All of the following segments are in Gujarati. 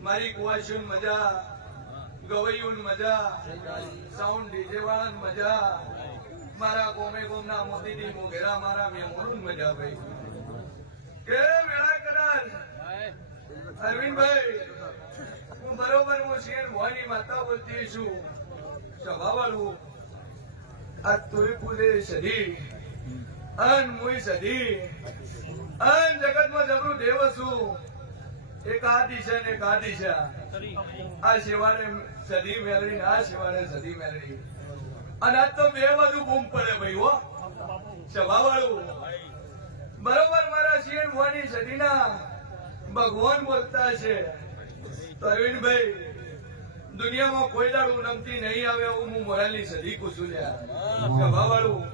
મારી કુવાશુન મજા ગવૈયુન મજા સાઉન્ડ ડીજે વાળાન મજા મારા ગોમે ગોમના મોતીજી મોગેરા મારા મેમોનું મજા ભાઈ કે વેળા કદાચ અરવિંદભાઈ હું બરોબર હું શેર ભવાની માતા બોલતી છું સભાવાળું આ તોય પૂરે સધી અન મુઈ સધી અન જગતમાં જબરું દેવ છું એક આ દિશા ને એક આ દિશા આ શિવાને સદી મેળવી આ શિવાને સદી મેળવી અને આજ તો બે બાજુ બૂમ પડે ભાઈ હો સભાવાળું બરોબર મારા શિયર ભવાની સદીના ભગવાન બોલતા છે તો અરવિંદભાઈ દુનિયામાં કોઈ દાડું નમતી નહીં આવે એવું હું મોરાલની સદી કુશું સભાવાળું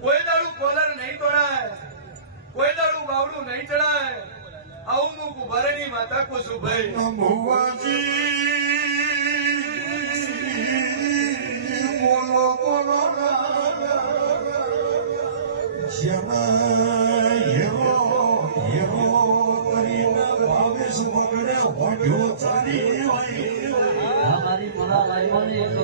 કોઈ દાડું કોલર નહીં તોડાય કોઈ દાડું બાવડું નહીં ચડાય આવું હું કુંભારની માતા કુશું ભાઈ બોલો બોલો કરીને ભાવેશ બગડે હોજો ચાલી हमारी बुरा लाइव ने एक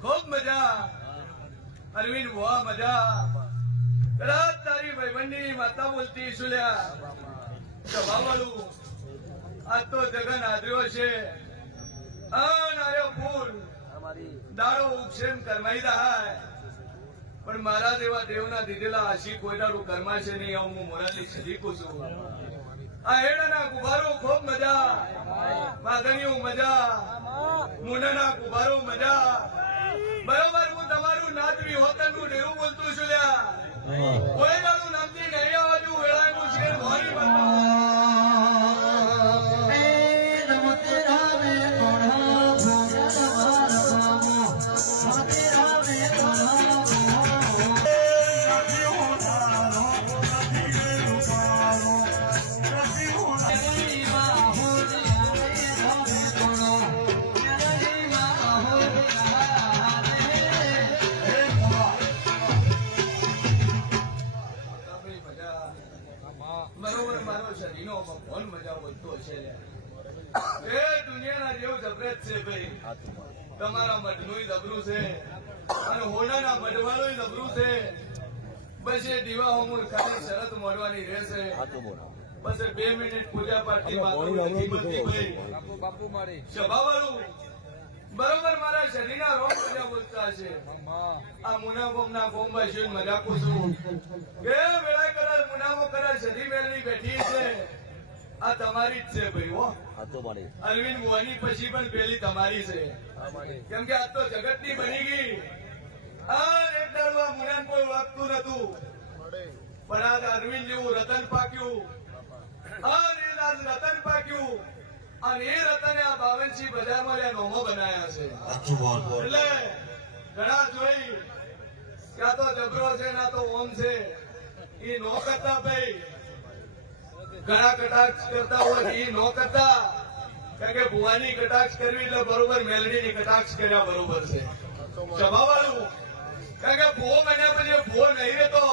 ખૂબ મજા અરવિંદ બહુ મજા રાત તારી ભાઈબંધની માતા બોલતી સુલ્યા સભાવાળું આજ તો જગન આદર્યો છે અનાર્યો ફૂલ દાડો ઉપસેન કરમાઈ રહ્યા પણ મારા દેવા દેવના દીધેલા આશી કોઈ દાડું કરમાશે નહીં આવું હું મોરાલી સજીકું છું આ હેડાના ગુબારો ખૂબ મજા માગણીઓ મજા મુંડાના ગુબારો મજા બરોબર હું તમારું નાદવી હોતનનું ડેરું બોલતું છું લ્યા કોઈ દાડું નામથી નહીં આવજુ વેળાનું શેર ભારી બરોબર મારો શરીરનો ભગવાન મજા બોલતો છે એ દુનિયાના તમને જ છે ભાઈ. તમારા મઢનું જબરું છે અને હોનાના મઢવાળું જબરું છે. બસ એ દીવા હોમું ખાલી શરત મોડવાની રહેશે. બસ એ 2 મિનિટ પૂજા પાઠની માથું નથી બોલતી ભાઈ. સભાવાળું બરોબર મારા શરીરના રોગ મજા બોલતા છે. આ મુનાફોમના ગોમવાસીઓને મજા પૂછું કે વેળા કરાર મુનાફો કરાર સધી મેળવી બેઠી છે. આ તમારી જ છે ભાઈ હો. અરવિંદ મોહની પછી પણ પેલી તમારી છે. કેમ કે આ તો જગતની બની ગઈ. આ એક દાડો આ મુનાને કોઈ ઓળખતું નતું, પણ આજ અરવિંદ જેવું રતન પાક્યું. આજ રતન પાક્યું અને એ રતને આ 52 બજારમાં આ નોમો બનાયા છે. એટલે ઘણા જોઈ કે આ તો જબરો છે ના તો ઓમ છે એ નો કરતા ભાઈ. ઘણા કટાક્ષ કરતા હોય એ નો કરતા. કારણ કે ભુવાની કટાક્ષ કરવી એટલે બરોબર મેલડીની કટાક્ષ કર્યા બરોબર છે. સભાવાળું કારણ કે ભૂવો બન્યા પછી ભૂવો નહીં રહેતો.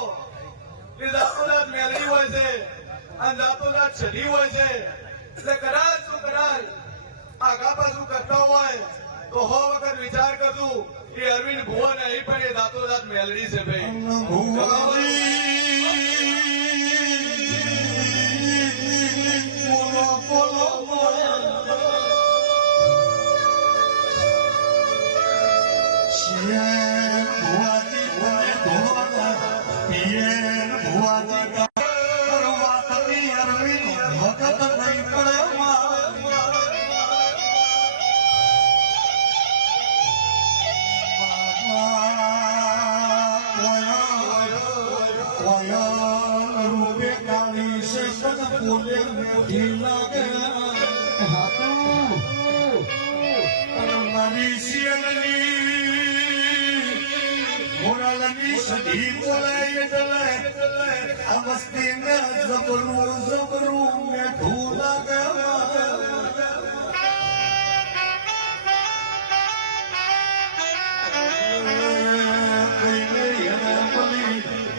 એ દાંતોદાંત મેલડી હોય છે અને દાંતોદાંત છડી હોય છે. એટલે કદાચ શું કદાચ આગા પાછું કરતા હોય તો 100 વખત વિચાર કરતું કે અરવિંદ ભુવો નહીં પણ એ દાંતોદાંત મેલડી છે ભાઈ. મારી સધી બોલાય એટલે આ વસ્તી ને જબરું જબરું મેઠું લાગે.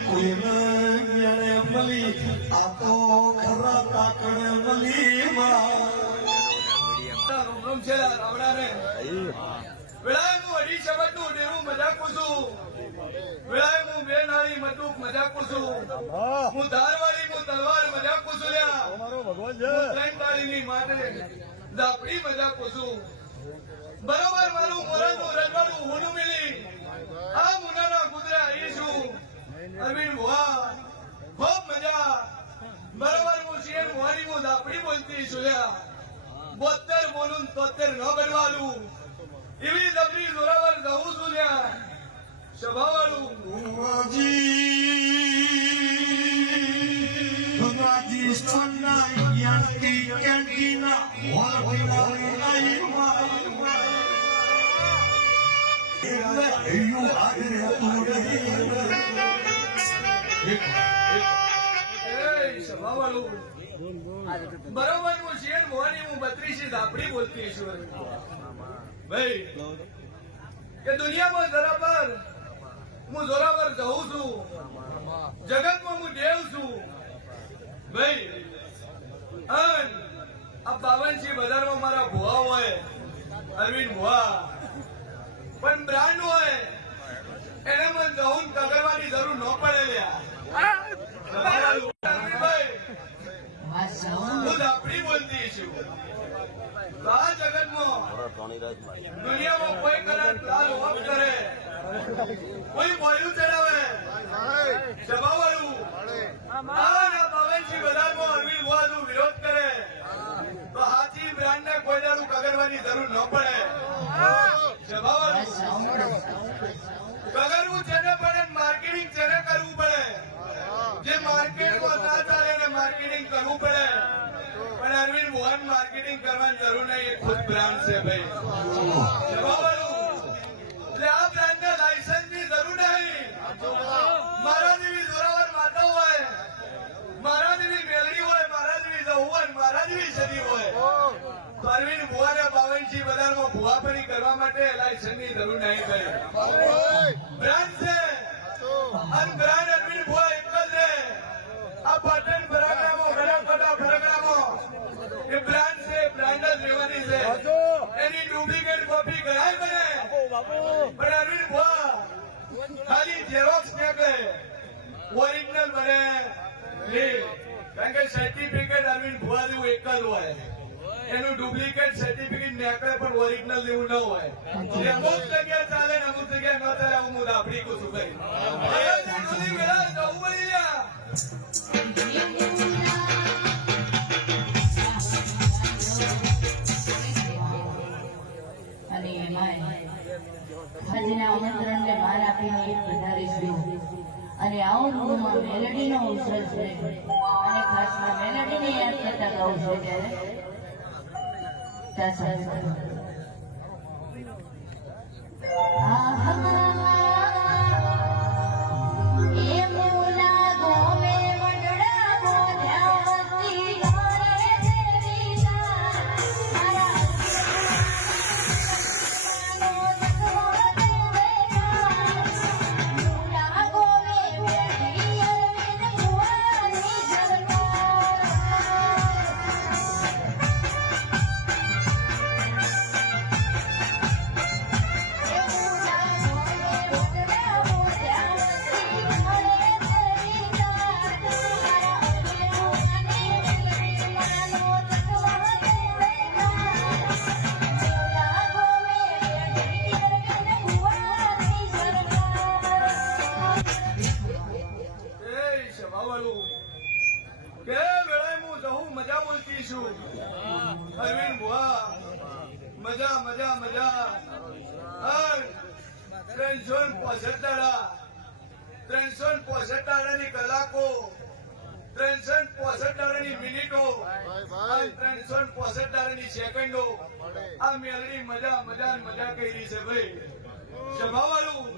કોઈને મળી આ તો ખરા તાકડે મળી રૂમ છે રાવણાને વેળાએ હું 2.5 શબ્દનું ડેરું મજાકું છું. વેળાએ હું 2 નાળી મટુક મજાકું છું. હું ધારવાળી હું તલવાર મજાકું છું. હું 3 તાળીની માટે દાપડી મજાકું છું. બરોબર મારું મોરાનું રજવાડું હું મિલી આ મુનાના ગુદરા અહીં છું. અરવિંદ ભુવા ખૂબ મજા. બરોબર હું શેર મોરી હું દાપડી બોલતી છું. 72 બોલું 73 ન બનવાનું એવી જબરી જોરાવર જવું છું. સભાવાળું ભગવાજી સોના યાંતી કેન્ટીના સભાવાળું બરોબર હું શેર મોહની હું 32 દાપડી બોલતી છું ભાઈ. કે દુનિયામાં બરાબર હું જોરાવર જઉં છું. જગતમાં હું દેવ છું ભાઈ. અન આ 52 બજારમાં મારા ભુવા હોય અરવિંદ ભુવા પણ બ્રાન્ડ હોય એને મને જવું તગડવાની જરૂર ન પડે લ્યા. અરવિંદભાઈ હું દાપડી બોલતી છું. આ જગતમાં દુનિયામાં કોઈ કદાચ લાલ ઓફ કરે કોઈ બોલ્યું ચડાવે સભાવાળું આ 52 બજારમાં અરવિંદ ભુવાનો વિરોધ કરે તો હાથી બ્રાન્ડ ને કોઈ દાડું કગરવાની જરૂર ન પડે. સભાવાળું કગરવું જેને પડે માર્કેટિંગ જેને કરવું પડે. જે માર્કેટમાં ના ચાલે એને માર્કેટિંગ કરવું પડે. પણ અરવિંદ ભુવાન માર્કેટિંગ કરવાની જરૂર નહીં. એ ખુદ બ્રાન્ડ છે ભાઈ. એટલે આ બ્રાન્ડ ને લાયસન્સ ની જરૂર નહીં. મારા જેવી જોરાવર માતા હોય, મારા જેવી મેલડી હોય, મારા જેવી જવું હોય, મારા જેવી સદી હોય તો અરવિંદ ભુવાને 52 બજારમાં ભુવાપણી કરવા માટે લાયસન્સ ની જરૂર નહીં ભાઈ. બ્રાન્ડ છે અને બ્રાન્ડ અરવિંદ ભુવા એક જ છે. આ પાટણ ફરકડામાં બનાસકાંઠા ફરકડામાં એ બ્રાન્ડ છે. બ્રાન્ડ જ રહેવાની છે. એની ડુપ્લિકેટ કોપી કરાય બને પણ અરવિંદ ભુવા ખાલી ઝેરોક્સ નીકળે ઓરિજિનલ બને નહીં કારણ કે સર્ટિફિકેટ અરવિંદ ભુવા જેવું એક જ હોય એનું ડુપ્લિકેટ સર્ટિફિકેટ નીકળે પણ ઓરિજિનલ જેવું ન હોય એટલે અમુક જગ્યાએ ચાલે ને અમુક જગ્યાએ ન ચાલે આવું હું આપડી કહું છું ભાઈ જવું પડી ગયા અને એમાંય આજના આમંત્રણને માન આપીને એક વધારીશું અને આવો ગુરુમાં મેલેડીનો અવસર છે અને ખાસમાં મેલેડીને યાદ કરતા ગાઉં છું ત્યારે અરવિંદ ભુવા મજા મજા મજા 365 દાડાની કલાકો 365 દાડાની મિનિટો 365 દાડાની સેકન્ડો આ મેળવી મજા મજા મજા કરી છે ભાઈ સભાવાળું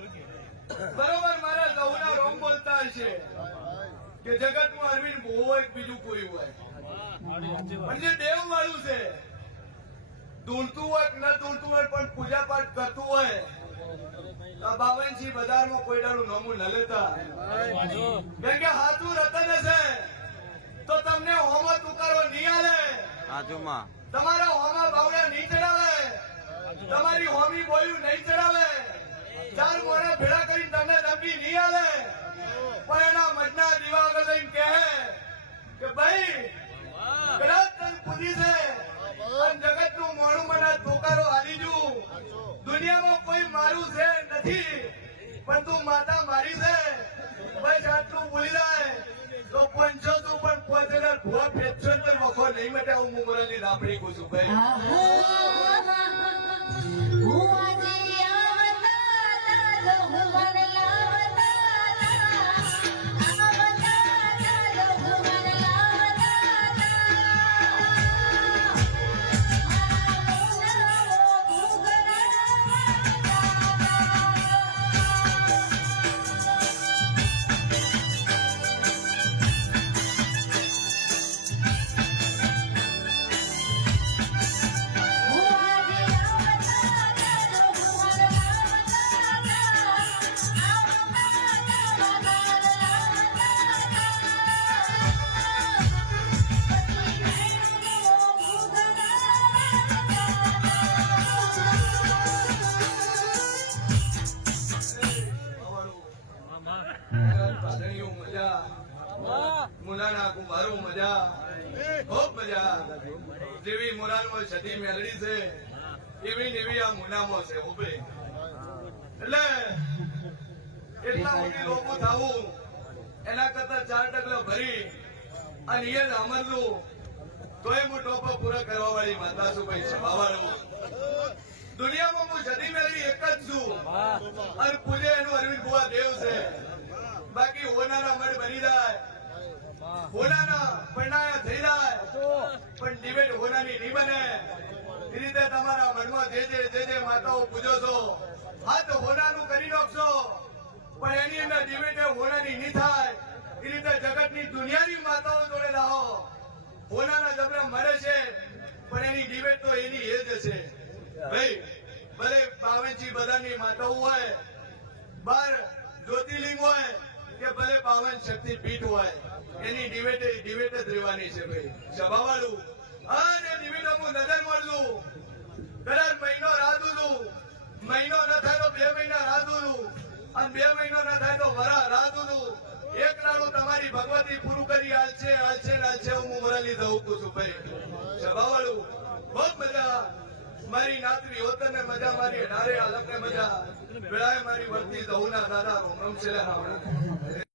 બરોબર મારા સૌના રોમ બોલતા હશે કે જગતમાં અરવિંદ ભુવો એક બીજું કોઈ હોય પણ જે દેવ વાળું છે ધૂળતું હોય કે ન ધૂળતું હોય પણ પૂજા પાઠ કરતું હોય તો બાવનસી બજારમાં કોઈ દાડું નોમું ન લેતા કેમ કે હાથું રતન હશે તો તમને હોમો તુકારો નહીં આલે તમારા હોમા બાવડા નહીં ચડાવે તમારી હોમી બોયું નહીં ચડાવે 4 મોડા ભેળા કરીને તમને ધમકી નહીં આલે પણ એના મજના દીવા આગળ લઈને કહે કે ભાઈ કદાચ તને પૂજી છે જગત નું મોડું મને તોકારો હારી જુ દુનિયામાં કોઈ મારું છે નથી પણ તું માતા મારી છે બસ આટલું ભૂલી જાય તો 500 તું પણ 5000 ભુવા ફેરશો તો વખો નહીં માટે હું મુમરાની રાબડી કહું છું ભાઈ મુનાના કુંભારો મજા ખૂબ મજા જેવી મુનાનો સતી મેલડી છે એવી એવી આ મુનામાં છે ઉભે એટલે એટલા મોટી લોકો થવું એના કરતા 4 ટકલા ભરી અને એ જ અમરલું તોય હું ટોપો પૂરા કરવા વાળી માતા છું ભાઈ સભાવાળું દુનિયામાં હું સતી મેલડી એક જ છું અને પૂજે એનું અરવિંદ ભુવા દેવ છે બાકી હોનારા મઢ બની જાય હોનાના પૈણાયા થઈ જાય પણ ડિબેટ હોનાની નહીં બને એ રીતે તમારા મનમાં જે માતાઓ પૂજો છો હાથ હોનાનું કરી નાખશો પણ એની અંદર ડિબેટ હોનાની નહીં થાય એ રીતે જગતની દુનિયાની માતાઓ જોડે લાવો હોનાના જબરા મળે છે પણ એની ડિબેટ તો એની એ જ છે ભાઈ ભલે 52 બધાની માતાઓ હોય 12 જ્યોતિર્લિંગ હોય કે ભલે 52 શક્તિપીઠ હોય એની ડિબેટ જ રહેવાની છે ભાઈ સભાવાળું અને ડિબેટો હું નજર મળું કદાચ મહિનો અને 2 મહિનો ના થાય તો વરા રાતુનું એક નાનું તમારી ભગવતી પૂરું કરી હાલશે હું વરાલી દઉં છું ભાઈ સભાવાળું બહુ મજા મારી નાતરી હોતર ને મજા મારી ડારે હાલક ને મજા વેળાએ મારી વર્તી દઉં ના દાદા રોમ રોમ છે